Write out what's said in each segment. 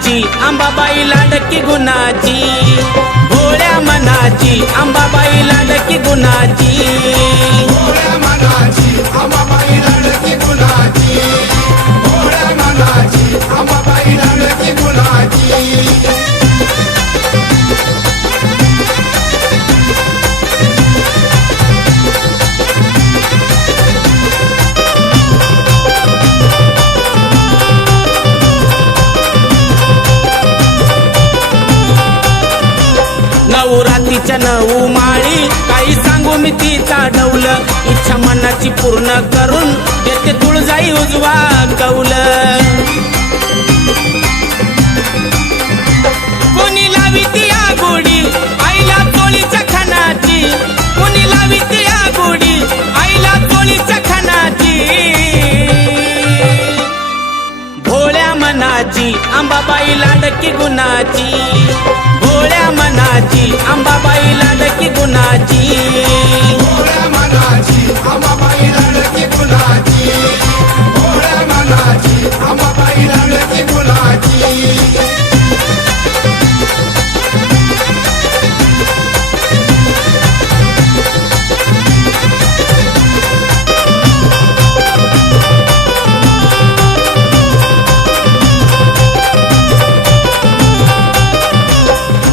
मनाची अंबाबाई लाडकी गुणाची, भोळ्या मनाची अंबाबाई लाडकी गुणाची, भोळ्या मनाची अंबाबाई लाडकी गुणाची, भोळ्या मनाची अंबाबाई लाडकी गुणाची। नवरात्रीच्या 9 माळी काही सांगू मी तिचा ढवल, इच्छा मनाची पूर्ण करून देते तुळजाई उजवा कौल। कोणी लावी ती आगोडी आईला चोळीच्या खानाची, कोणी लावी ती आगोडी आईला चोळीच्या खानाची, भोळ्या मनाची अंबाबाई लाडकी गुणाची, भोळ्या मनाची अंबाबाई लाडकी गुणाची, भोळ्या मनाची अंबाबाई लाडकी गुणाची, भोळ्या मनाची अंबाबाई लाडकी गुणाची।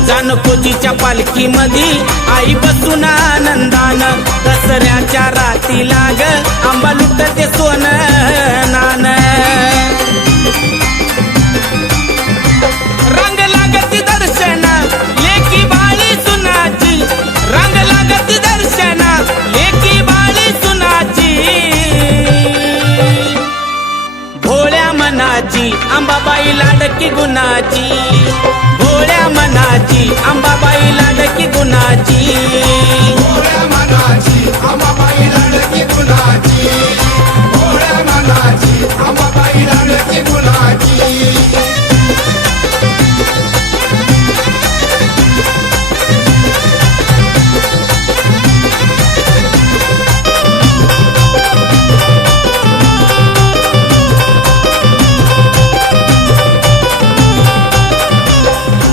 जानकोजीच्या पालखीमध्ये आई बसून आनंदान, दसऱ्याच्या रातीला ग आंबा लुटते सोनं नान। रंग लागती दर्शना लेकी बाळी सुनाची, रंग लागती दर्शना लेकी बाळी सुनाची, भोळ्या मनाची अंबाबाई लाडकी गुणाची, भोळ्या मनाची अंबाबाई लाडकी गुणाची, भोळ्या मनाची अंबाबाई लाडकी गुणाची, भोळ्या मनाची अंबाबाई लाडकी गुणाची।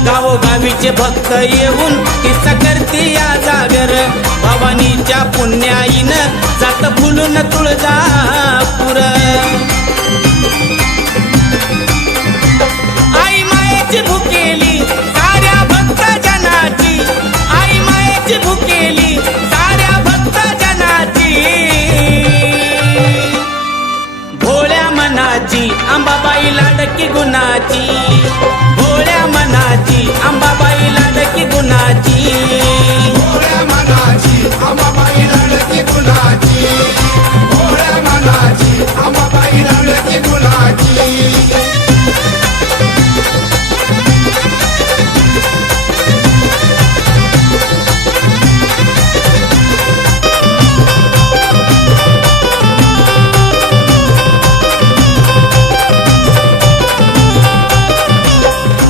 गावोगावीचे भक्त येऊन तिचा करते या जागर, भवानीच्या पुण्याईनं जात फुलून तुळजापूर। आई मायेची भुकेली साऱ्या भक्त जनाची, आई मायेची भुकेली साऱ्या भक्त जनाची, भोळ्या मनाची अंबाबाई लाडकी गुणाची, भोळ्या मनाची अंबाबाई लाडकी गुणाची, भोळ्या मनाची अंबाबाई लाडकी गुणाची, भोळ्या मनाची अंबाबाई लाडकी गुणाची।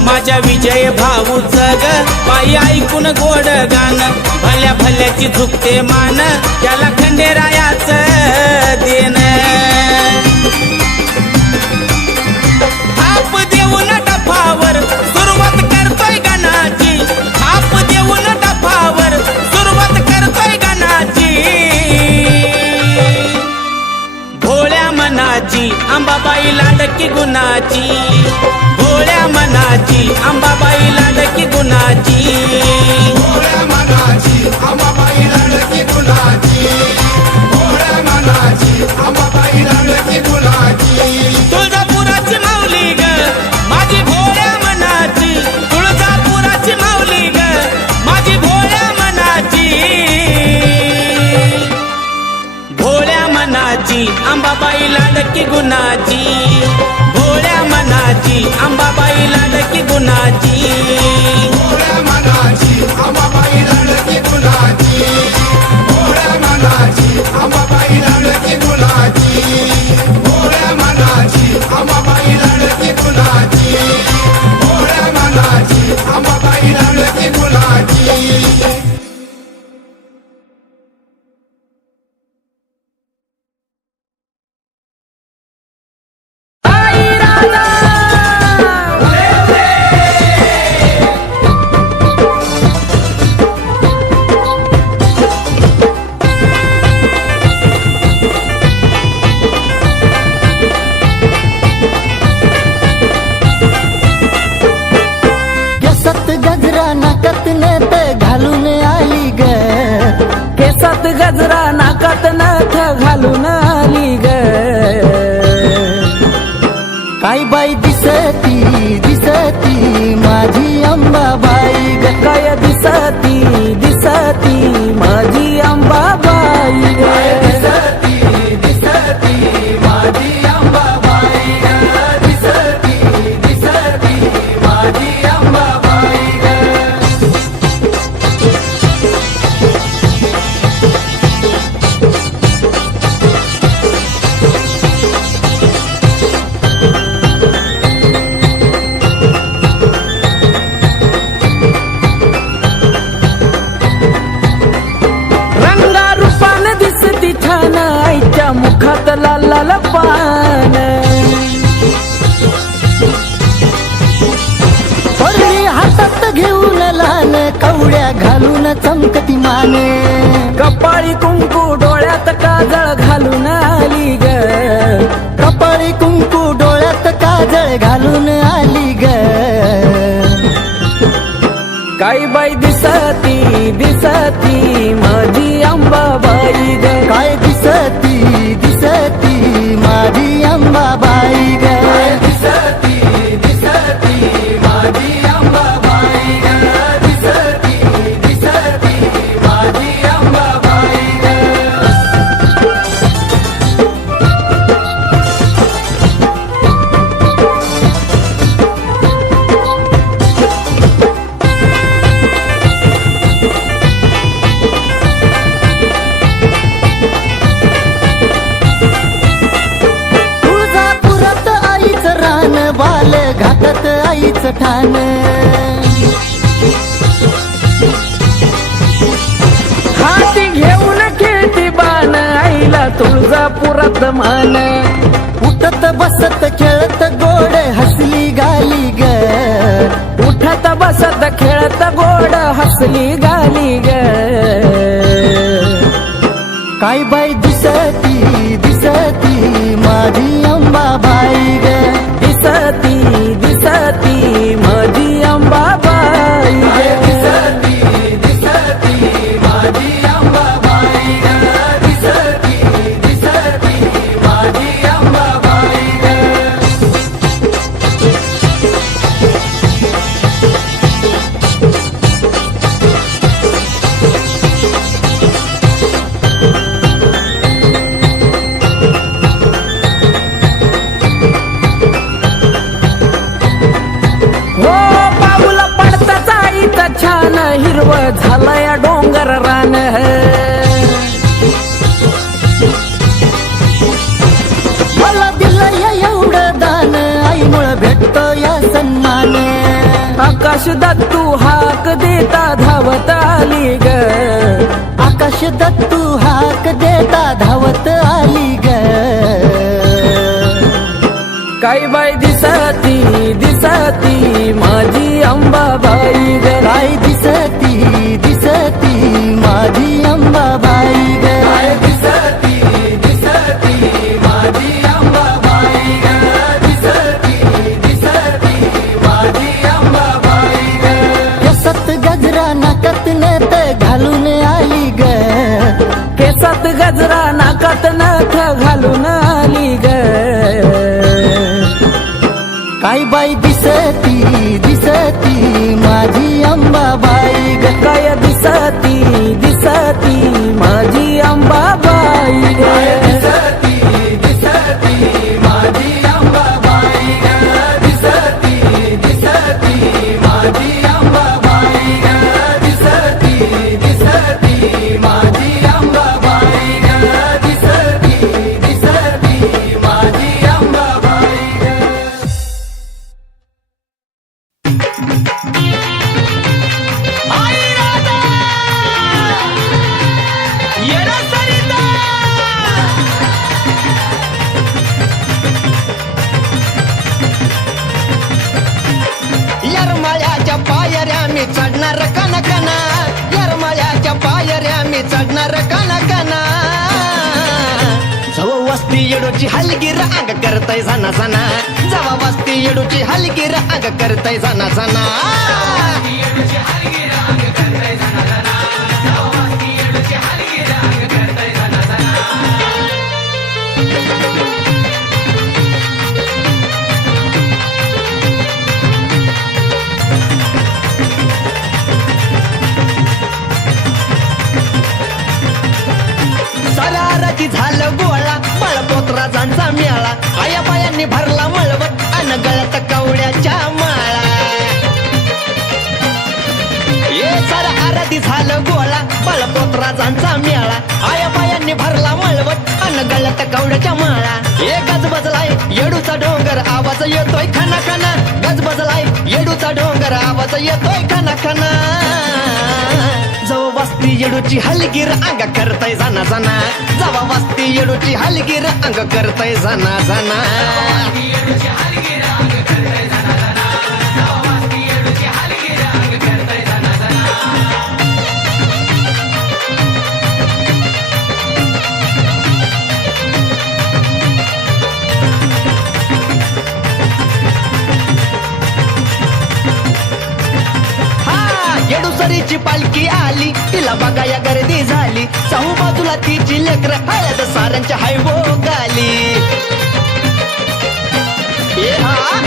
माझ्या विजय भाऊचं ग बाई ऐकून गोड गाण, भल्या भल्याची झुकते मान त्याला खंडेरायाचं देण। थाप देऊन डफावर सुरुवात करतोय गाण्याची, थाप देऊन डफावर सुरुवात करतोय गाण्याची, भोळ्या मनाची अंबाबाई लाडकी गुणाची, भोळ्या मनाची अंबाबाई लाडकी गुणाची, भोळ्या मनाची अंबाबाई लाडकी गुणाची, भोळ्या मनाची अंबाबाई लाडकी गुणाची। तुळजापुराची माऊली ग माझी भोळ्या मनाची, तुळजापुराची माऊली ग माझी भोळ्या मनाची, भोळ्या मनाची अंबाबाई लाडकी गुणाची, भोळ्या मनाची अंबाबाई लाडकी गुणाची, भोळ्या मनाची अंबाबाई लाडकी गुणाची, भोळ्या मनाची अंबाबाई लाडकी गुणाची, भोळ्या मनाची अंबाबाई लाडकी गुणाची, भोळ्या मनाची अंबाबाई लाडकी गुणाची। गजरा नाकात नथ घालून आली ग काय बाई दिसती दिसती माझी अंबाबाई ग काय दिसती दिसती माझी अंबाबाई ग दिसती दिसती माझी अंबाबाई ग दिसती दिसती माझी अंबाबाई ग रंगा रूपान दिसती छान आईच्या मुखात लाल लाल पान परणी हातात घेऊन लहान कवड्या घालून चमकती माने कपाळी कुंकू डोळ्यात काजळ घालून आली ग कपाळी कुंकू डोळ्यात काजळ घालून आली ग काही बाई दिसती दिसती माझी अंबाबाई ग काय दिसती दिसती माझी अंबाबाई ग दिसती दिसती माझी अंबाबाई ग दिसती दिसती माझी अंबाबाई ग तुळजापुरात आईचं रान बाल घाटात आईचं ठाण हाती घेऊन खेळती बाण आईला तुळजापुरात मान उठत बसत खेळत गोड हसली गाली ग उठत बसत खेळत गोड हसली गाली ग काय बाई दिसती दिसती माझी अंबाबाई ग दिसती दिसती माझी अंबाबाई ग दिसती दिसती माझी अंबाबाई ग दिसती दिसती माझी अंबाबाई ग हो पाऊल पडताच आईचा छान हिरव झालंय डोंगर रान मला दिलं या एवढं दान आईमुळं भेटतो या सन्मान आकाश दत्तू हाक देता धावत आली ग आकाश दत्तू हाक देता धावत आली ग काही बाई दिसती दिसती माझी अंबाबाई ग काय दिसती दिसती माझी अंबाबाई ग दिसती दिसती माझी अंबाबाई ग दिसती दिसती माझी अंबाबाई ग केसात गजरा नाकात नथ घालून आली ग केसात गजरा नाकात नथ घालून आली ग काय बाई दिसती दिसती माझी अंबाबाई ग काय दिसती दिसती माझी अंबाबाई ग दिसती दिसती माझी अंबाबाई ग दिसती दिसती माझी अंबाबाई ग दिसती दिसती माझी अंबाबाई ग दिसती दिसती माझी अंबाबाई ग यरमाळ्याच्या पायऱ्या मी चढणार कनकना यरमाळ्याच्या पायऱ्या मी चढणार कनकना जव वस्ती येडोची हलगीर अंग करताय सना सना जव वस्ती येडोची हलगीर अंग करताय सना सना येडूची हलगीर अंग करताय सना सना. जाऊ मस्ती येडूची हलगीर अंग आया बायांनी भरला मळवट अन गळ्यात कवड्याच्या माळा ये सारा आराधी झालं गोळा बळपोत्राजांचा मेळा आया बायांनी भरला मळवट अन गळ्यात कवड्याच्या माळा ये गजबजलाय येडूचा डोंगर आवाज येतोय खना खना गजबजलाय येडूचा डोंगर आवाज येतोय खना खना जवा वस्ती येडूची हलगीर अंग करतय जाना जाना जवा वस्ती येडूची हलगीर अंग करतय जाना जाना येडूसरीची पालखी आली तिला बघाया गर्दी झाली चहू बाजूला तिची लेकर हळद साऱ्यांच्या हायवो गाली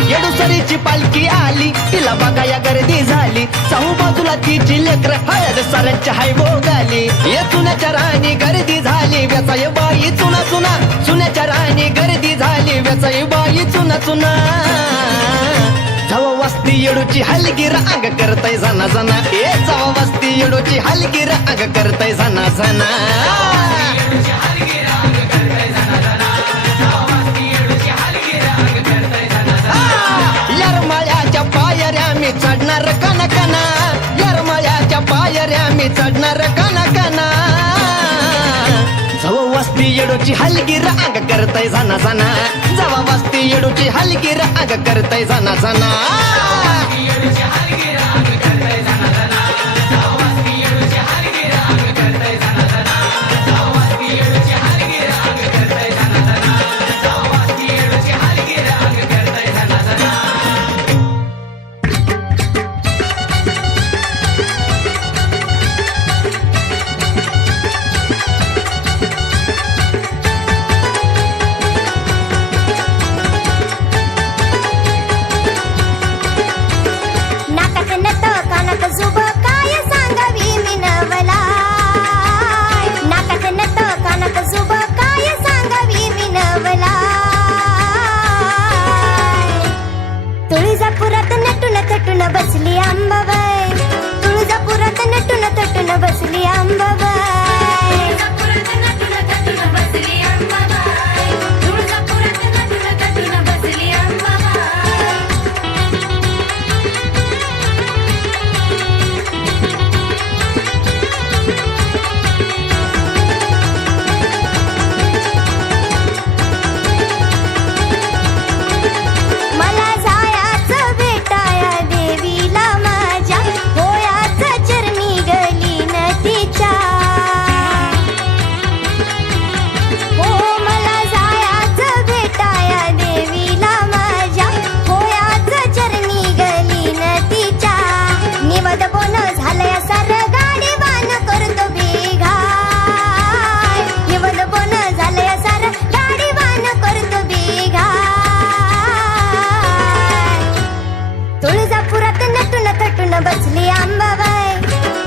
येडूसरीची पालखी आली तिला बघाया गर्दी झाली चहू बाजूला तिची लेकर हळद साऱ्यांच्या हायवो गाली ये चुन्याच्या राणी गर्दी झाली व्यचाय बाई चुना चुना चुन्याच्या राणी गर्दी झाली व्यचाय बाई चुना चुना जवा वस्ती येडूची हलगीर अंग करतय जाना जाना ए जवा वस्ती येडूची हलगीर अंग करतय जाना जाना यरमाळ्याच्या पायऱ्या मी चढणार कना कना यरमाळ्याच्या पायऱ्या मी चढणार कना कना जवा वस्ती येडूची हलगीर अंग करतय जाना जाना जवा वस्ती येडूची हलगीर अंग करतय जाना जाना तुळजापुरात नटून थटून बसली अंबाबाई तुळजापुरात नटून थटून बसली अंबाबाई तुळजापुरात नटून थटून बसली अंबाबाई तुळजापुरात नटून थटून बसली अंबाबाई मला जायाचं भेटाया देवीला माझ्या होयाचं चरणी गली न तिच्या हो मला जायाचं भेटाया देवीला माझ्या होयाचं चरणी गली न तिच्या निवद बोन झालंय सर गाडी बाण करतो बेघाय निवद बोन झालंय सर गाडी बाण करतो बेघाय तुळजापुरात नटून थटून बसली अंबाबाई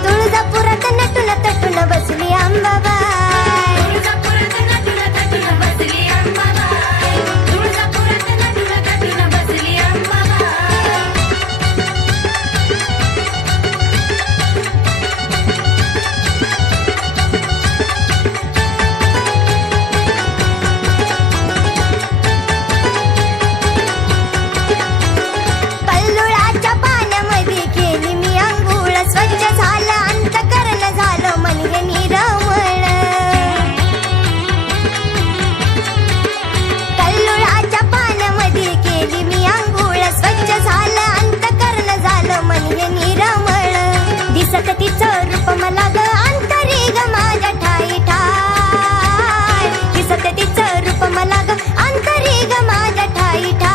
तुळजापुरात नटून थटून बसली अंबाबाई तुळजापुरात नटून थटून बसली अंबाबाई तुळजापुरात नटून थटून बसली अंबाबाई कल्लुळाच्या पाण्यामध्ये केली मी अंघोळ स्वच्छ झालं अंतकरण झालं मन हे निरमळ कल्लुळाच्या पाण्यामध्ये केली मी अंघोळ स्वच्छ झालं अंतकरण झालं मन हे निरमळ दिसत तिचं रूप मला ग अंतरी ग माझ्या ठाई ठाय दिसत तिचं रूप मला ग अंतरी ग माझ्या ठाई ठाय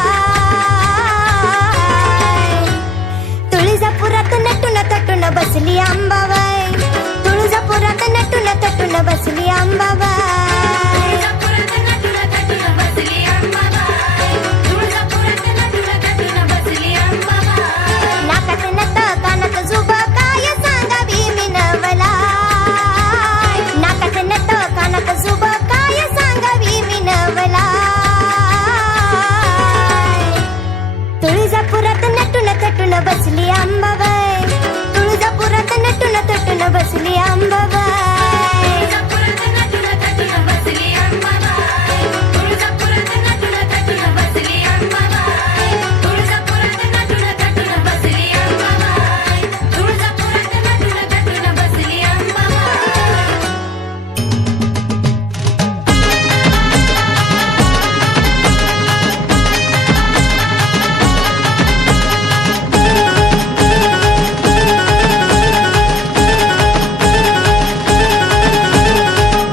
तुळजापुरात नटून थटून बसली अंबाबाई तुळजापुरात नटून थटून बसली अंबाबाई तुळजापुरात नटून थटून बसली अंबाबाई तुळजापुरात नटून थटून बसली अंबाबाई नाकात नथ कानात जुब काय सांगावी मी नवला नाकात नथ कानात जुब काय सांगावी मी नवला बसली अंबाबाई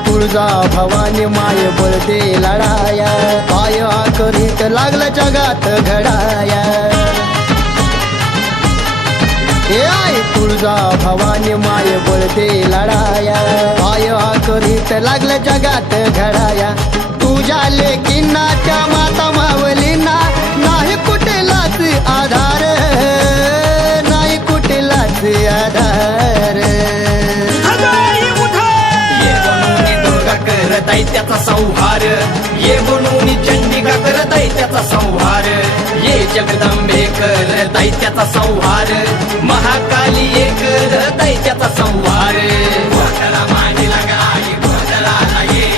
तुळजा भवानी माय बळदे लढाया पाय करीत लागलं जगात घडाया हे आई तुळजा भवानी माय बळदे लढाया पाय करीत लागलं जगात घडाया तुझ्या लेकींना त्या माता मावलींना नाही कुठलाच आधार नाही कुठलाच आधार दैत्याचा संहार ये बनून चंडिका कर दैत्याचा संहार ये जगदंबे कर दैत्याचा संहार महाकाली ये कर दैत्याचा संहार गोंधळा मांडीला गाई गोंधळाला ये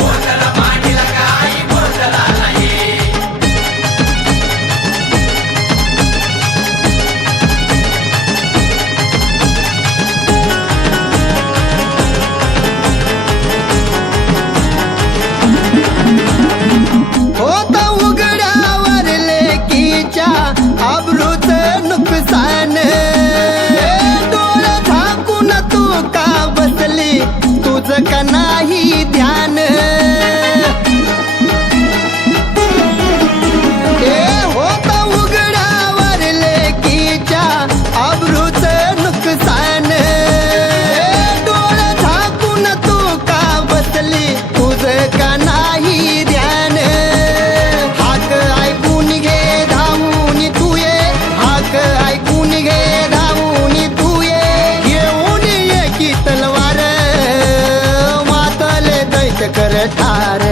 गोंधळा मांडीला गाई गोंधळाला ये होत उघड्यावर लेकीच्या आबरूच नुकसान डोळं झाकून तू का बसली तुझं का नाही ध्यान हे होत उघड्यावर लेकीच्या आबरूच नुकसान डोळं झाकून तू का बसली तुझं का नाही ध्यान हाक ऐकून घे धावून तू ये हाक ऐकून घे धावून तू ये घेऊन ये की तलवार मातले दैत कर ठार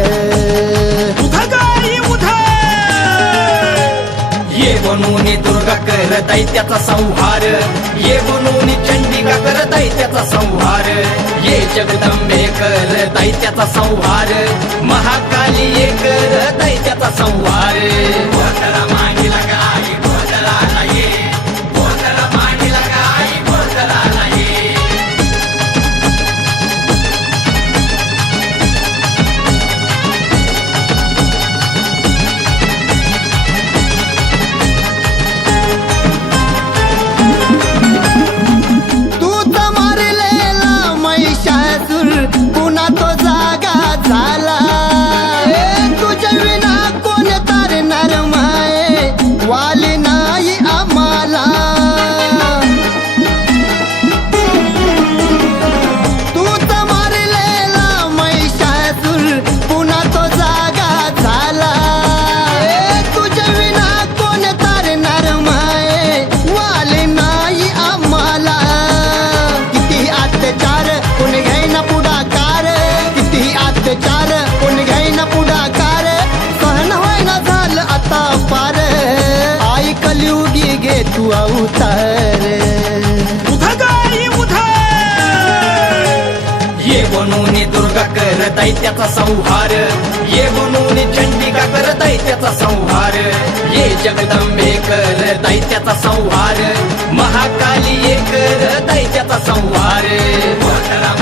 ये बनून दुर्गा कर दैत्याचा संहार ये बनून चंडिका कर दैत्याचा संहार ये जगदंबे कर दैत्याचा संहार महाकाली ये कर दैत्याचा संहार गोंधळा मांडीला गाई गोंधळाला ये गोंधळा मांडीला गाई गोंधळाला ये तूच मारलेला महिषासूर पुन्हा तो जागा झाला तुझ्या विना कोण तारणार माये वाली नाही आम्हाला तूच मारलेला महिषासूर पुन्हा तो जागा झाला तुझ्या विना कोण तारणार माये वाली नाही आम्हाला किती अत्याचार कोण घ्यायना पुढाकार किती अत्याचार कोण घ्यायना पुढाकार सहन व्हायना झालं आता पार आई कलियुगी घे तू अवतार ये बनून दुर्गा कर दैत्याचा संहार ये बनून चंडिका कर दैत्याचा संहार ये जगदंबे कर दैत्याचा संहार महाकाली ये कर दैत्याचा संहार गोंधळा